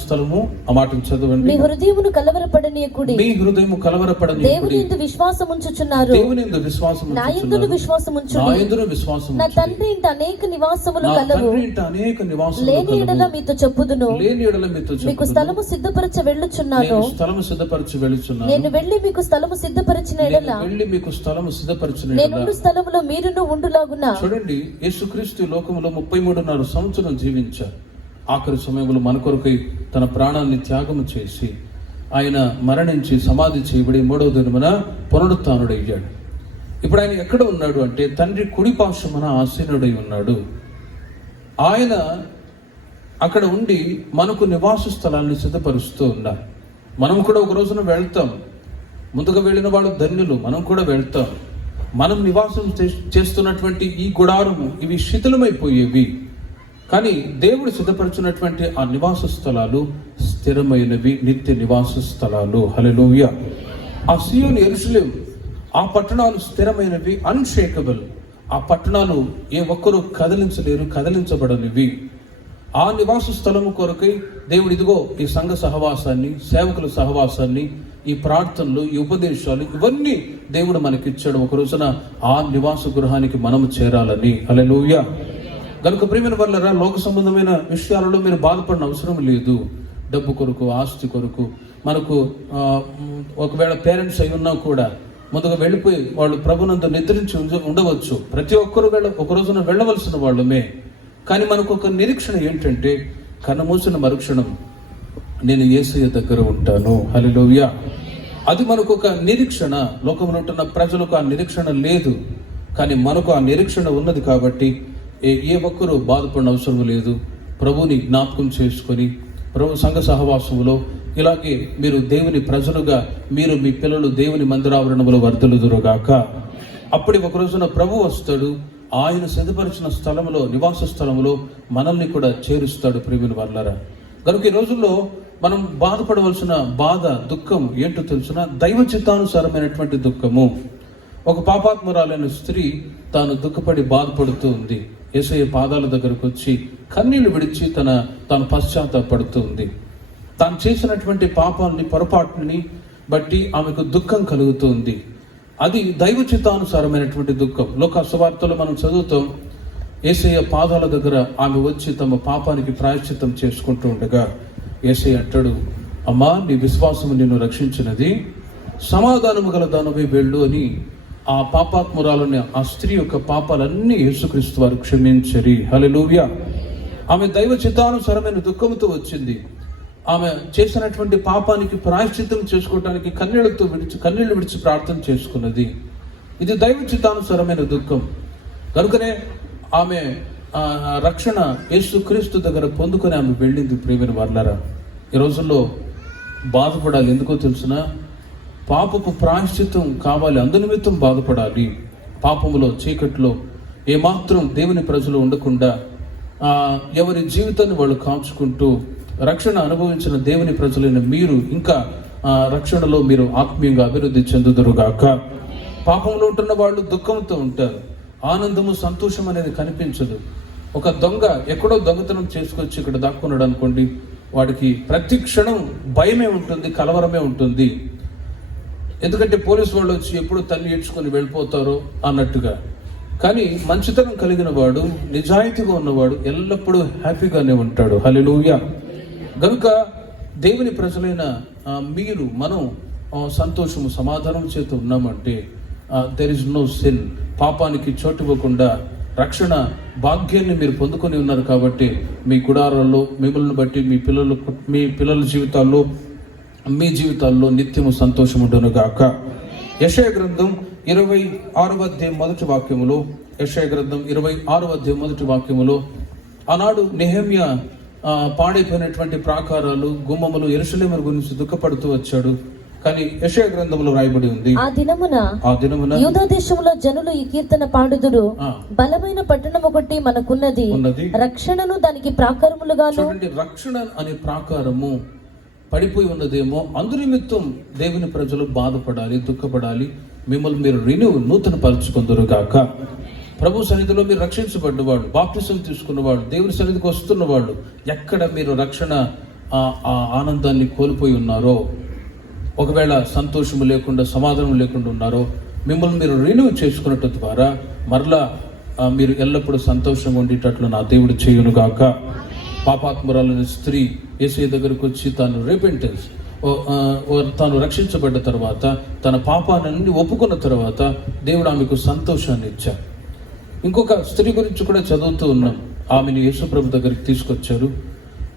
స్థలము ఆ మాటను చదవండి. మీ హృదయమును కలవరపడనీయకుడి. మీ హృదయము కలవరపడనీయకుడి. దేవుని యందు విశ్వాసం ఉంచుచున్నారు. దేవుని యందు విశ్వాసం ఉంచుచున్నారు. నా యందును విశ్వాసం ఉంచుడి. నా యందును విశ్వాసం ఉంచుడి. నా తండ్రి ఇంట అనేక నివాసములు కలవు. లేని ఎడల మీతో చెప్పుదును. మీకు స్థలము సిద్ధపరచ వెళ్ళుచున్నాను. నేను వెళ్ళి మీకు స్థలము సిద్ధపరిచిన ఎడల నేను స్థలములో మీరును ఉండులాగున. చూడండి, యేసుక్రీస్తు లోకములో 33.5 సంవత్సరం జీవించారు. ఆఖరి సమయంలో మన కొరకై తన ప్రాణాన్ని త్యాగము చేసి ఆయన మరణించి సమాధి చేయబడి 3వ దినమున పునరుత్థానుడయ్యాడు. ఇప్పుడు ఆయన ఎక్కడ ఉన్నాడు అంటే తండ్రి కుడి పార్శ్వమున ఆసీనుడై ఉన్నాడు. ఆయన అక్కడ ఉండి మనకు నివాస స్థలాన్ని సిద్ధపరుస్తూ ఉన్నారు. మనం కూడా ఒక రోజున వెళ్తాం. ముందుగా వెళ్ళిన వాళ్ళు ధన్యులు, మనం కూడా వెళ్తాం. మనం నివాసం చేస్తున్నటువంటి ఈ గుడారము, ఇవి శిథిలమైపోయేవి. కానీ దేవుడు సిద్ధపరిచినటువంటి ఆ నివాస స్థలాలు స్థిరమైనవి, నిత్య నివాస స్థలాలు. హల్లెలూయా. ఆ సియోను, యెరూషలేము, ఆ పట్టణాలు స్థిరమైనవి, అన్షేకబుల్. ఆ పట్టణాలు ఏ ఒక్కరూ కదిలించలేరు, కదిలించబడనివి. ఆ నివాస స్థలము కొరకై దేవుడు ఇదిగో ఈ సంఘ సహవాసాన్ని, సేవకుల సహవాసాన్ని, ఈ ప్రార్థనలు, ఈ ఉపదేశాలు, ఇవన్నీ దేవుడు మనకిచ్చాడు. ఒక రోజున ఆ నివాస గృహానికి మనము చేరాలని. హల్లెలూయా. కనుక ప్రియమైన వర్లరా, లోక సంబంధమైన విషయాలలో మీరు బాధపడిన అవసరం లేదు. డబ్బు కొరకు, ఆస్తి కొరకు, మనకు ఒకవేళ పేరెంట్స్ అయి ఉన్నా కూడా ముందుగా వెళ్ళిపోయి వాళ్ళు ప్రభునందు నిద్రించి ఉండవచ్చు. ప్రతి ఒక్కరు ఒక రోజున వెళ్ళవలసిన వాళ్ళమే. కానీ మనకు ఒక నిరీక్షణ ఏంటంటే, కన్నుమూసిన మరుక్షణం నేను యేసయ్య దగ్గర ఉంటాను. హల్లెలూయా. అది మనకు ఒక నిరీక్షణ. లోకంలో ఉంటున్న ప్రజలకు ఆ నిరీక్షణ లేదు, కానీ మనకు ఆ నిరీక్షణ ఉన్నది. కాబట్టి ఏ ఒక్కరూ బాధపడిన అవసరం లేదు. ప్రభుని జ్ఞాపకం చేసుకొని ప్రభు సంఘ సహవాసములో ఇలాగే మీరు దేవుని ప్రజలుగా, మీరు మీ పిల్లలు దేవుని మందిరావరణములో వర్ధిల్లుదురుగాక. అప్పటి ఒక రోజున ప్రభు వస్తాడు. ఆయన సిద్ధపరిచిన స్థలములో, నివాస స్థలములో మనల్ని కూడా చేరుస్తాడు. ప్రియమైన వారలారా, కనుక ఈ రోజుల్లో మనం బాధపడవలసిన బాధ, దుఃఖం ఏంటో తెలుసునా? దైవ చిత్తానుసారమైనటువంటి దుఃఖము. ఒక పాపాత్మురాలైన స్త్రీ తాను దుఃఖపడి బాధపడుతూ ఉంది. యేసయ్య పాదాల దగ్గరకు వచ్చి కన్నీళ్లు విడిచి తాను పశ్చాత్తాపడుతూ ఉంది. తాను చేసినటువంటి పాపాలని, పొరపాటుని బట్టి ఆమెకు దుఃఖం కలుగుతుంది. అది దైవ చిత్తానుసారమైనటువంటి దుఃఖం. లోక సువార్తలో మనం చదువుతాం, యేసయ్య పాదాల దగ్గర ఆమె వచ్చి తమ పాపానికి ప్రాయశ్చిత్తం చేసుకుంటూ ఉండగా యేసయ్య అంటాడు, అమ్మా, నీ విశ్వాసము నిన్ను రక్షించినది, సమాధానము గల దానవే వెళ్ళు అని ఆ పాపాత్మురాలని, ఆ స్త్రీ యొక్క పాపాలన్నీ యేసుక్రీస్తు వారు క్షమించరి. హల్లెలూయా. ఆమె దైవ చిత్తానుసారమైన దుఃఖంతో వచ్చింది. ఆమె చేసినటువంటి పాపానికి ప్రాయశ్చిత్తం చేసుకోవడానికి కన్నీళ్లు విడిచి ప్రార్థన చేసుకున్నది. ఇది దైవ చిత్తానుసారమైన దుఃఖం. కనుకనే ఆమె రక్షణ యేసుక్రీస్తు దగ్గర పొందుకొని ఆమె వెళ్ళింది. ప్రియమైన వారలారా, ఈ రోజుల్లో బాధపడాలి. ఎందుకో తెలుసునా? పాపపు ప్రాయశ్చిత్తం కావాలి, అందునిమిత్తం బాధపడాలి. పాపములో, చీకట్లో ఏమాత్రం దేవుని ప్రజలు ఉండకుండా ఎవరి జీవితాన్ని వాళ్ళు కాల్చుకుంటూ రక్షణ అనుభవించిన దేవుని ప్రజలైన మీరు ఇంకా రక్షణలో మీరు ఆత్మీయంగా అభివృద్ధి చెందుదురుగాక. పాపంలో ఉంటున్న వాళ్ళు దుఃఖంతో ఉంటారు. ఆనందము, సంతోషం అనేది కనిపించదు. ఒక దొంగ ఎక్కడో దొంగతనం చేసుకొచ్చి ఇక్కడ దాక్కున్నాడు అనుకోండి, వాడికి ప్రతి క్షణం భయమే ఉంటుంది, కలవరమే ఉంటుంది. ఎందుకంటే పోలీసు వాళ్ళు వచ్చి ఎప్పుడు తల్లి ఏడ్చుకొని వెళ్ళిపోతారో అన్నట్టుగా. కానీ మంచితనం కలిగిన వాడు, నిజాయితీగా ఉన్నవాడు ఎల్లప్పుడూ హ్యాపీగానే ఉంటాడు. హల్లెలూయా. కనుక దేవుని ప్రజలైన మీరు, మనం సంతోషము, సమాధానం చేత ఉన్నామంటే దెర్ ఇస్ నో సిన్. పాపానికి చోటు ఇవ్వకుండా రక్షణ భాగ్యాన్ని మీరు పొందుకొని ఉన్నారు. కాబట్టి మీ గుడారాల్లో మిమ్మల్ని బట్టి మీ పిల్లల జీవితాల్లో, మీ జీవితాల్లో నిత్యము సంతోషం ఉండును గాక. యెషయా గ్రంథం 26వ అధ్యాయం మొదటి వాక్యములో, యెషయా గ్రంథం 26వ అధ్యాయం మొదటి వాక్యములో, ఆనాడు నెహెమ్యా పాడైపోయినటువంటి ప్రాకారాలు, గుమ్మములు, యెరూషలేము గురించి దుఃఖపడుతూ వచ్చాడు. కానీ యెషయా గ్రంథంలో రాయబడి ఉంది, ఆ దినమున యూదా దేశంలో జనులు ఈ కీర్తన పాడుదురు, బలమైన పట్టణం ఒకటి మనకున్నది, రక్షణను దానికి ప్రాకారములుగాను. చూడండి, రక్షణ అనే ప్రాకారము పడిపోయి ఉన్నదేమో, అందునిమిత్తం దేవుని ప్రజలు బాధపడాలి, దుఃఖపడాలి. మిమ్మల్ని మీరు నూతన పరుచుకుందరు గాక. ప్రభు సన్నిధిలో మీరు రక్షించబడ్డవాడు, బాప్టిజం తీసుకున్నవాడు, దేవుని సన్నిధికి వస్తున్నవాడు, ఎక్కడ మీరు రక్షణ ఆనందాన్ని కోల్పోయి ఉన్నారో, ఒకవేళ సంతోషము లేకుండా, సమాధానం లేకుండా ఉన్నారో, మిమ్మల్ని మీరు రిన్యూ చేసుకున్నట్టు ద్వారా మరలా మీరు ఎల్లప్పుడూ సంతోషంగా ఉండేటట్లు నా దేవుడు చేయునుగాక. పాపాత్మురాలైన స్త్రీ యేసయ్య దగ్గరకు వచ్చి తాను రిపెంటెన్స్, తాను రక్షించబడ్డ తర్వాత, తన పాపాన్ని ఒప్పుకున్న తర్వాత దేవుడు ఆమెకు సంతోషాన్ని ఇచ్చారు. ఇంకొక స్త్రీ గురించి కూడా చదువుతూ ఉన్నాం. ఆమెను యేసుప్రభు దగ్గరికి తీసుకొచ్చారు.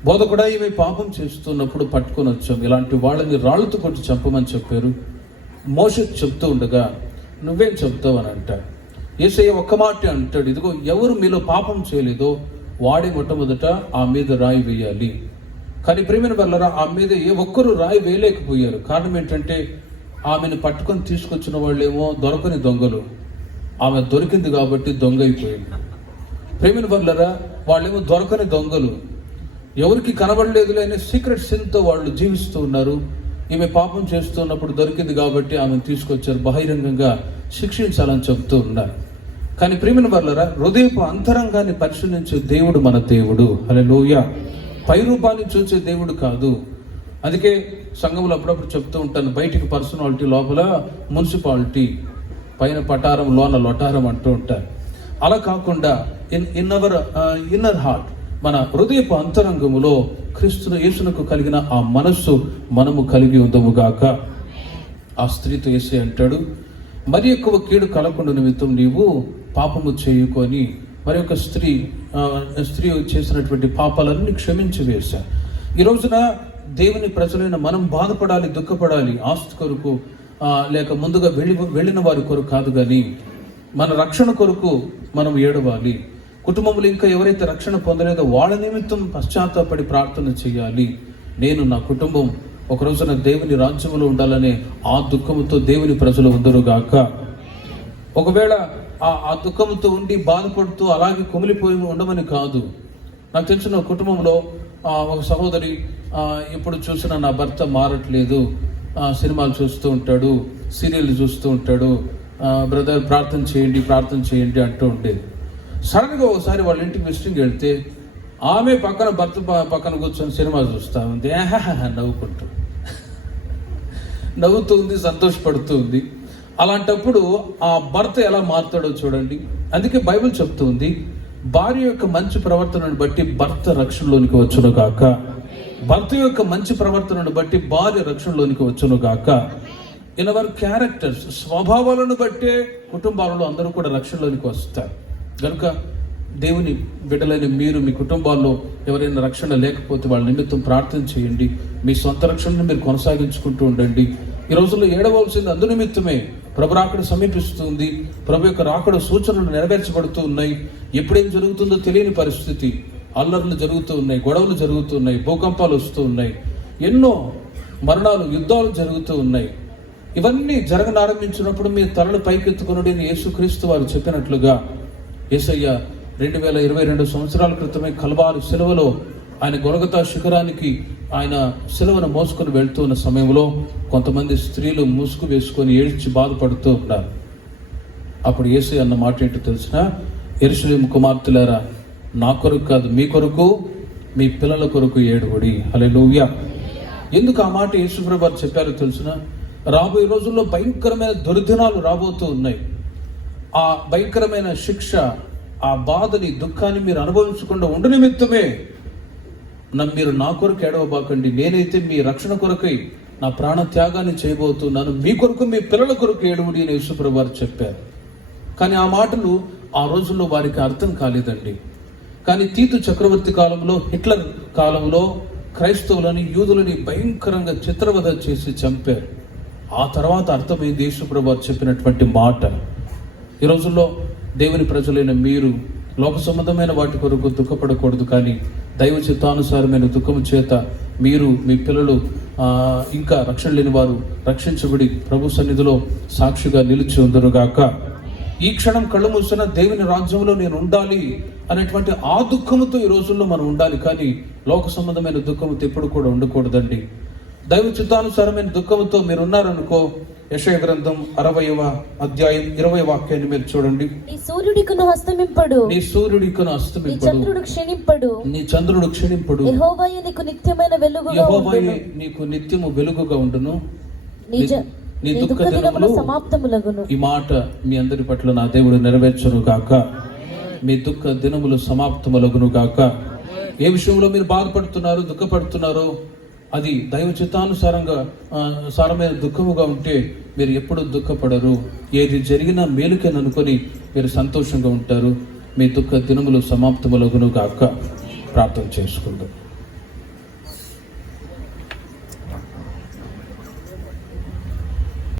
బోధకుడా, ఈమె పాపం చేస్తున్నప్పుడు పట్టుకొని వచ్చాం, ఇలాంటి వాళ్ళని రాళ్ళతో కొట్టి చంపమని చెప్పారు. మోషే చెప్తూ ఉండగా నువ్వేం చెప్తావు అని అంటాడు. యేసయ్య ఒక్క మాట అంటాడు, ఇదిగో ఎవరు మీలో పాపం చేయలేదో వాడే మొట్టమొదట ఆ మీద రాయి వేయాలి. కానీ ప్రియమైన వాళ్ళరా, ఆ మీద ఏ ఒక్కరు రాయి వేయలేకపోయారు. కారణం ఏంటంటే ఆమెను పట్టుకొని తీసుకొచ్చిన వాళ్ళేమో దొరకని దొంగలు, ఆమె దొరికింది కాబట్టి దొంగ అయిపోయింది. ప్రియమైన వాళ్ళరా, వాళ్ళేమో దొరకని దొంగలు, ఎవరికి కనబడలేదులే అనే సీక్రెట్ సిన్తో వాళ్ళు జీవిస్తూ ఉన్నారు. ఈమె పాపం చేస్తున్నప్పుడు దొరికింది కాబట్టి ఆమెను తీసుకొచ్చారు, బహిరంగంగా శిక్షించాలని చెప్తూ ఉన్నారు. కానీ ప్రియమైన వాళ్ళరా, హృదయపు అంతరంగాన్ని పరిశీలించే దేవుడు మన దేవుడు. హల్లెలూయా. పై రూపాన్ని చూసే దేవుడు కాదు. అందుకే సంఘంలో అప్పుడప్పుడు చెప్తూ ఉంటాను, బయటికి పర్సనాలిటీ, లోపల మున్సిపాలిటీ, పైన పటారం లోన లొటారం అంటూ ఉంటారు. అలా కాకుండా ఇన్ అవర్ ఇన్నర్ హార్ట్, మన హృదయపు అంతరంగములో క్రీస్తును యేసునకు కలిగిన ఆ మనస్సు మనము కలిగి ఉందముగాక. ఆ స్త్రీతో యేసే అంటాడు, మరి ఎక్కువ కీడు కలగకుండా నిమిత్తం నీవు పాపము చేయుకొని, మరి ఒక స్త్రీ చేసినటువంటి పాపాలన్నీ క్షమించి వేశా. ఈ రోజున దేవుని ప్రజలైన మనం బాధపడాలి, దుఃఖపడాలి ఆస్తి కొరకు లేక ముందుగా వెళ్ళిన వారి కొరకు కాదు, కానీ మన రక్షణ కొరకు మనం ఏడవాలి. కుటుంబంలో ఇంకా ఎవరైతే రక్షణ పొందలేదో వాళ్ళ నిమిత్తం పశ్చాత్తాపడి ప్రార్థన చేయాలి. నేను నా కుటుంబం ఒక రోజున దేవుని రాజ్యంలో ఉండాలనే ఆ దుఃఖంతో దేవుని ప్రజలు ఉందరుగాక. ఒకవేళ ఆ దుఃఖంతో ఉండి బాధపడుతూ అలాగే కుమిలిపోయి ఉండమని కాదు. నాకు తెలిసిన కుటుంబంలో ఒక సహోదరి ఎప్పుడు చూసినా నా భర్త మారట్లేదు, సినిమాలు చూస్తూ ఉంటాడు, సీరియల్ చూస్తూ ఉంటాడు, బ్రదర్ ప్రార్థన చేయండి అంటూ ఉండేది. సడన్గా ఒకసారి వాళ్ళ ఇంటికి విజిటింగ్ వెళ్తే ఆమె భర్త పక్కన కూర్చొని సినిమా చూస్తూ ఉంది, నవ్వుతూ ఉంది, సంతోషపడుతూ ఉంది. అలాంటప్పుడు ఆ భర్త ఎలా మారుతాడో చూడండి. అందుకే బైబిల్ చెప్తూ ఉంది, భార్య యొక్క మంచి ప్రవర్తనను బట్టి భర్త రక్షణలోనికి వచ్చును గాక. భర్త యొక్క మంచి ప్రవర్తనను బట్టి భార్య రక్షణలోనికి వచ్చును గాక. ఇన్ అవర్ క్యారెక్టర్స్, స్వభావాలను బట్టే కుటుంబాలలో అందరూ కూడా రక్షణలోనికి వస్తారు. కనుక దేవుని బిడ్డలైన మీరు మీ కుటుంబాల్లో ఎవరైనా రక్షణ లేకపోతే వాళ్ళ నిమిత్తం ప్రార్థన చేయండి. మీ సొంత రక్షణను మీరు కొనసాగించుకుంటూ ఉండండి. ఈ రోజుల్లో ఏడవలసింది అందు నిమిత్తమే. ప్రభు రాకడ సమీపిస్తుంది. ప్రభు యొక్క రాకడ సూచనలు నెరవేర్చబడుతూ ఉన్నాయి. ఎప్పుడేం జరుగుతుందో తెలియని పరిస్థితి. అల్లర్లు జరుగుతూ ఉన్నాయి, గొడవలు జరుగుతూ ఉన్నాయి, భూకంపాలు వస్తూ ఉన్నాయి, ఎన్నో మరణాలు, యుద్ధాలు జరుగుతూ ఉన్నాయి. ఇవన్నీ జరగనారంభించినప్పుడు మీ తలలు పైకెత్తుకునుడి అని యేసుక్రీస్తు వారు చెప్పినట్లుగా యేసయ్య 2022 సంవత్సరాల క్రితమే కల్వారి సిలువలో ఆయన గొలగతా శిఖరానికి ఆయన సిలువను మోసుకొని వెళ్తూ ఉన్న సమయంలో కొంతమంది స్త్రీలు ముసుగు వేసుకొని ఏడ్చి బాధపడుతూ ఉన్నారు. అప్పుడు యేసయ్య అన్న మాట ఏంటో తెలిసిన, యెరూషలేము కుమార్తెలారా, నా కొరకు కాదు మీ కొరకు, మీ పిల్లల కొరకు ఏడుగుడి. హల్లెలూయా. ఎందుకు ఆ మాట యేసుప్రభు వారు చెప్పారో తెలిసిన, రాబోయే రోజుల్లో భయంకరమైన దుర్దినాలు రాబోతూ ఉన్నాయి. ఆ భయంకరమైన శిక్ష, ఆ బాధని, దుఃఖాన్ని మీరు అనుభవించకుండా ఉండు నిమిత్తమే మీరు నా కొరకు ఏడవబాకండి, నేనైతే మీ రక్షణ కొరకై నా ప్రాణ త్యాగాన్ని చేయబోతున్నాను, మీ కొరకు మీ పిల్లల కొరకు ఏడుగుడి అని యేసుప్రభు వారు చెప్పారు. కానీ ఆ మాటలు ఆ రోజుల్లో వారికి అర్థం కాలేదండి. కానీ తీతు చక్రవర్తి కాలంలో, హిట్లర్ కాలంలో క్రైస్తవులని, యూదులని భయంకరంగా చిత్రవధ చేసి చంపారు. ఆ తర్వాత అర్థమైంది యేసుప్రభు వారు చెప్పినటువంటి మాట. ఈ రోజుల్లో దేవుని ప్రజలైన మీరు లోక సంబంధమైన వాటి కొరకు దుఃఖపడకూడదు, కానీ దైవ చిత్తానుసారమైన దుఃఖము చేత మీరు, మీ పిల్లలు ఇంకా రక్షణ లేని వారు రక్షించబడి ప్రభు సన్నిధిలో సాక్షిగా నిలిచి ఉందరుగాక. ఈ క్షణం కళ్ళు మూసిన దేవుని రాజ్యంలో నేను ఉండాలి అనేటువంటి ఆ దుఃఖముతో ఈ రోజుల్లో మనం ఉండాలి, కానీ లోక సంబంధమైన దుఃఖముతో ఎప్పుడు కూడా ఉండకూడదండి. దైవ చిత్తానుసారమైన దుఃఖముతో మీరు ఉన్నారనుకో, యెషయా గ్రంథం 60వ అధ్యాయం 20వ వాక్యాన్ని మీరు చూడండి. నీ సూర్యుడికును అస్తమింపడు, నీ సూర్యుడికును అస్తమింపడు, నీ చంద్రుడు క్షీణింపడు, నీ చంద్రుడు క్షీణింపడు, యెహోవాయే నీకు నిత్యమైన వెలుగుగా ఉండును, యెహోవాయే నీకు నిత్యము వెలుగుగా ఉండును, నీ దుఃఖ దినములు సమాప్తములగును. ఈ మాట మీ అందరి పట్ల నా దేవుడు నెరవేర్చును గాక. మీ దుఃఖ దినములు సమాప్తములగును గాక. ఏ విషయంలో మీరు బాధపడుతున్నారో, దుఃఖపడుతున్నారో అది దైవ చిత్తానుసారంగా సారమైన దుఃఖముగా ఉంటే మీరు ఎప్పుడు దుఃఖపడరు. ఏది జరిగినా మేలుకని అనుకొని మీరు సంతోషంగా ఉంటారు. మీ దుఃఖ దినములు సమాప్తములగును గాక. ప్రార్థన చేసుకుందాం.